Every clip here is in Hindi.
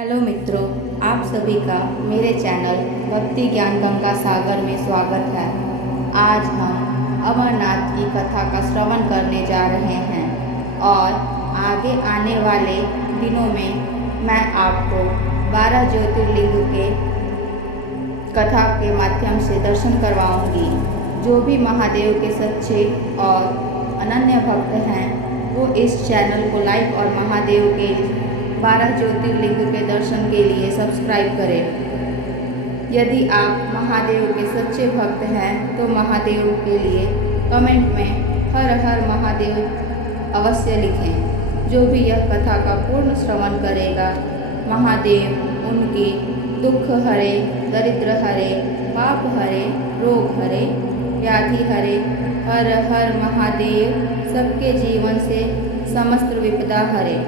हेलो मित्रों, आप सभी का मेरे चैनल भक्ति ज्ञान गंगा सागर में स्वागत है। आज हम अमरनाथ की कथा का श्रवण करने जा रहे हैं और आगे आने वाले दिनों में मैं आपको 12 ज्योतिर्लिंग के कथा के माध्यम से दर्शन करवाऊंगी। जो भी महादेव के सच्चे और अनन्य भक्त हैं वो इस चैनल को लाइक और महादेव के 12 ज्योतिर्लिंग के दर्शन के लिए सब्सक्राइब करें। यदि आप महादेव के सच्चे भक्त हैं तो महादेव के लिए कमेंट में हर हर महादेव अवश्य लिखें। जो भी यह कथा का पूर्ण श्रवण करेगा, महादेव उनकी दुख हरे, दरिद्र हरे, पाप हरे, रोग हरे, व्याधि हरे। हर हर महादेव सबके जीवन से समस्त विपदा हरे।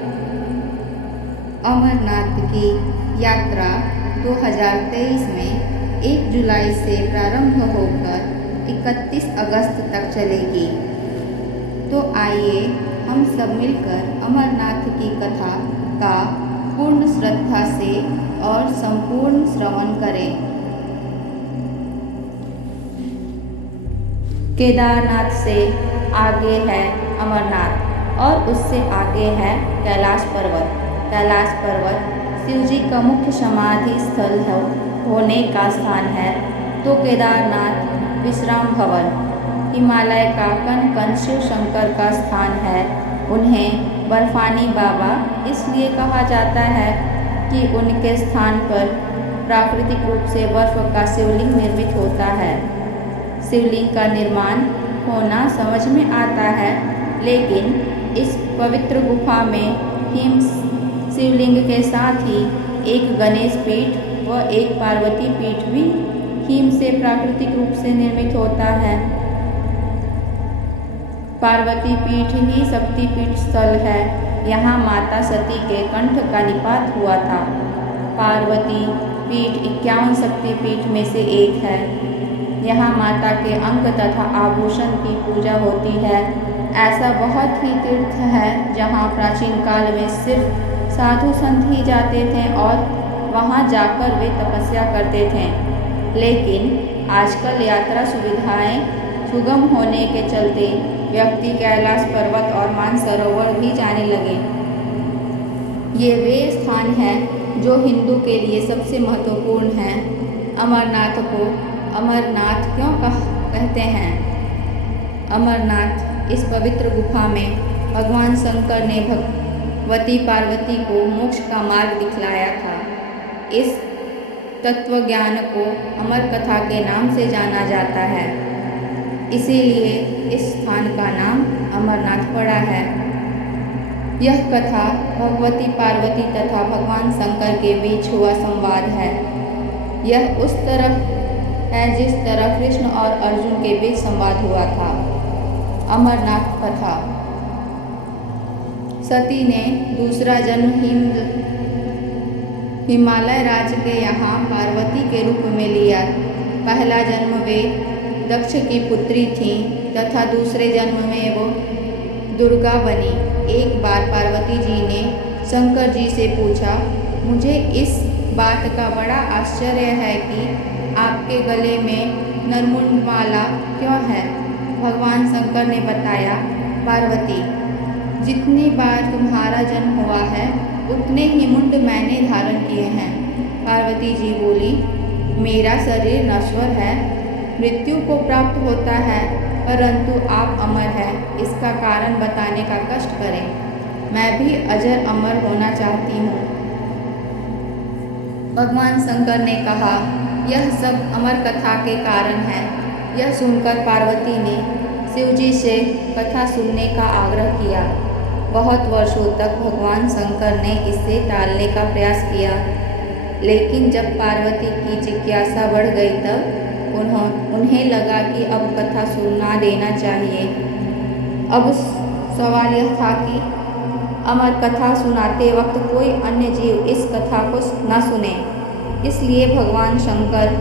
अमरनाथ की यात्रा 2023 में 1 जुलाई से प्रारंभ होकर 31 अगस्त तक चलेगी। तो आइए हम सब मिलकर अमरनाथ की कथा का पूर्ण श्रद्धा से और संपूर्ण श्रवण करें। केदारनाथ से आगे है अमरनाथ और उससे आगे है कैलाश पर्वत। कैलाश पर्वत शिवजी का मुख्य समाधि स्थल होने का स्थान है, तो केदारनाथ विश्राम भवन हिमालय का कण कण शिव शंकर का स्थान है। उन्हें बर्फानी बाबा इसलिए कहा जाता है कि उनके स्थान पर प्राकृतिक रूप से बर्फ का शिवलिंग निर्मित होता है। शिवलिंग का निर्माण होना समझ में आता है, लेकिन इस पवित्र गुफा में हिम शिवलिंग के साथ ही एक गणेश पीठ व एक पार्वती पीठ भी हिम से प्राकृतिक रूप से निर्मित होता है। पार्वती पीठ ही शक्ति पीठ स्थल है। यहाँ माता सती के कंठ का निपात हुआ था। पार्वती पीठ 51 शक्ति पीठ में से एक है। यहाँ माता के अंग तथा आभूषण की पूजा होती है। ऐसा बहुत ही तीर्थ है जहाँ प्राचीन काल में सिर्फ साधु संत ही जाते थे और वहाँ जाकर वे तपस्या करते थे, लेकिन आजकल यात्रा सुविधाएं सुगम होने के चलते व्यक्ति कैलाश पर्वत और मानसरोवर भी जाने लगे। ये वे स्थान हैं जो हिंदू के लिए सबसे महत्वपूर्ण हैं। अमरनाथ को अमरनाथ क्यों कहते हैं? अमरनाथ इस पवित्र गुफा में भगवान शंकर ने भगवती पार्वती को मोक्ष का मार्ग दिखलाया था। इस तत्व ज्ञान को अमर कथा के नाम से जाना जाता है, इसीलिए इस स्थान का नाम अमरनाथ पड़ा है। यह कथा भगवती पार्वती तथा भगवान शंकर के बीच हुआ संवाद है। यह उस तरह है जिस तरह कृष्ण और अर्जुन के बीच संवाद हुआ था। अमरनाथ कथा। सती ने दूसरा जन्म हिमालय राज्य के यहाँ पार्वती के रूप में लिया। पहला जन्म वे दक्ष की पुत्री थीं तथा दूसरे जन्म में वो दुर्गा बनी। एक बार पार्वती जी ने शंकर जी से पूछा, मुझे इस बात का बड़ा आश्चर्य है कि आपके गले में नरमुंड माला क्यों है? भगवान शंकर ने बताया, पार्वती, जितनी बार तुम्हारा जन्म हुआ है उतने ही मुंड मैंने धारण किए हैं। पार्वती जी बोली, मेरा शरीर नश्वर है, मृत्यु को प्राप्त होता है, परंतु आप अमर हैं, इसका कारण बताने का कष्ट करें। मैं भी अजर अमर होना चाहती हूँ। भगवान शंकर ने कहा, यह सब अमर कथा के कारण है। यह सुनकर पार्वती ने शिवजी से कथा सुनने का आग्रह किया। बहुत वर्षों तक भगवान शंकर ने इसे टालने का प्रयास किया, लेकिन जब पार्वती की जिज्ञासा बढ़ गई तब उन्हें लगा कि अब कथा सुना देना चाहिए। अब सवाल यह था कि अमर कथा सुनाते वक्त कोई अन्य जीव इस कथा को न सुने। इसलिए भगवान शंकर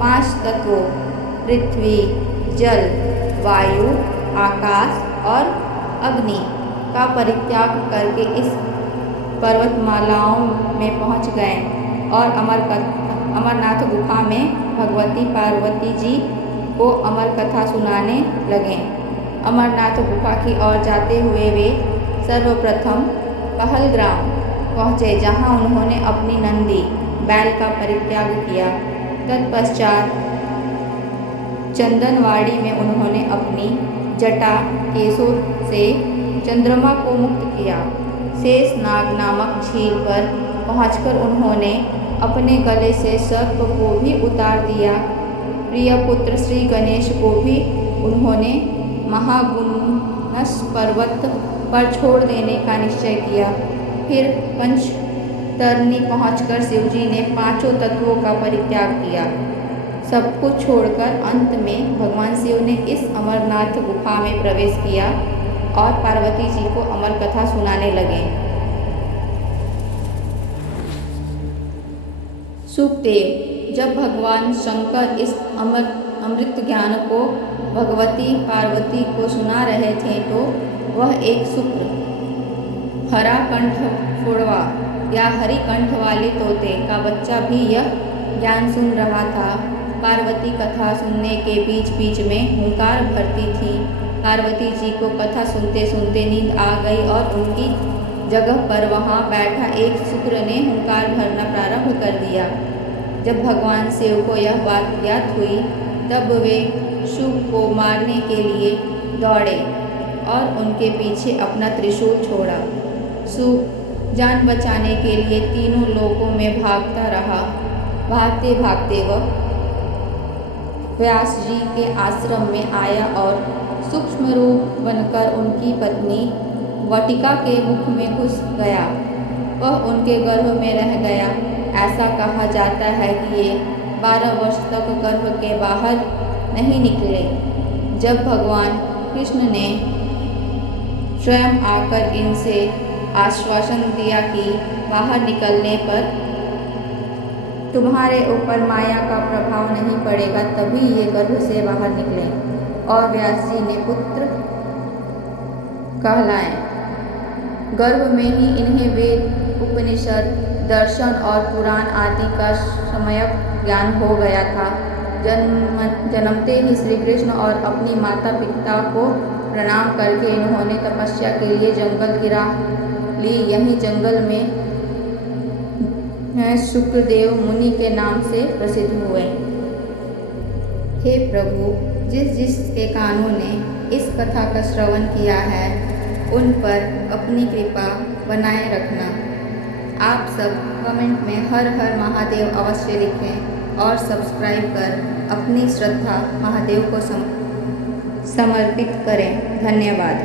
5 तत्वों पृथ्वी, जल, वायु, आकाश और अग्नि का परित्याग करके इस पर्वतमालाओं में पहुंच गए और अमरनाथ गुफा में भगवती पार्वती जी को अमर कथा सुनाने लगे। अमरनाथ गुफा की ओर जाते हुए वे सर्वप्रथम पहलग्राम पहुँचे, जहाँ उन्होंने अपनी नंदी बैल का परित्याग किया। तत्पश्चात चंदनवाड़ी में उन्होंने अपनी जटा केसों से चंद्रमा को मुक्त किया। शेषनाग नामक झील पर पहुंचकर उन्होंने अपने गले से सर्प को भी उतार दिया। प्रिय पुत्र श्री गणेश को भी उन्होंने महागुणस पर्वत पर छोड़ देने का निश्चय किया। फिर पंचतरणी पहुंचकर शिवजी ने पांचों तत्वों का परित्याग किया। सब कुछ छोड़कर अंत में भगवान शिव ने इस अमरनाथ गुफा में प्रवेश किया और पार्वती जी को अमर कथा सुनाने लगे। सुखदेव, जब भगवान शंकर इस अमृत ज्ञान को भगवती पार्वती को सुना रहे थे तो वह एक शुक्र हरा कंठ फोड़वा या हरी कंठ वाले तोते का बच्चा भी यह ज्ञान सुन रहा था। पार्वती कथा सुनने के बीच बीच में हुंकार भरती थी। पार्वती जी को कथा सुनते सुनते नींद आ गई और उनकी जगह पर वहाँ बैठा एक शुक्र ने हुंकार भरना प्रारंभ कर दिया। जब भगवान शिव को यह बात ज्ञात हुई तब वे शुक को मारने के लिए दौड़े और उनके पीछे अपना त्रिशूल छोड़ा। शुक जान बचाने के लिए तीनों लोकों में भागता रहा। भागते भागते वह व्यास जी के आश्रम में आया और सूक्ष्म रूप बनकर उनकी पत्नी वटिका के मुख में घुस गया। वह उनके गर्भ में रह गया। ऐसा कहा जाता है कि ये 12 वर्ष तक गर्भ के बाहर नहीं निकले। जब भगवान कृष्ण ने स्वयं आकर इनसे आश्वासन दिया कि बाहर निकलने पर तुम्हारे ऊपर माया का प्रभाव नहीं पड़ेगा, तभी ये गर्भ से बाहर निकले और व्यास जी ने पुत्र कहलाए। गर्भ में ही इन्हें वेद, उपनिषद, दर्शन और पुराण आदि का सम्यक ज्ञान हो गया था। जन्मते ही श्री कृष्ण और अपनी माता पिता को प्रणाम करके इन्होंने तपस्या के लिए जंगल की राह ली। यहीं जंगल में शुक्रदेव मुनि के नाम से प्रसिद्ध हुए। हे प्रभु, जिसके कानों ने इस कथा का श्रवण किया है उन पर अपनी कृपा बनाए रखना। आप सब कमेंट में हर हर महादेव अवश्य लिखें और सब्सक्राइब कर अपनी श्रद्धा महादेव को समर्पित करें। धन्यवाद।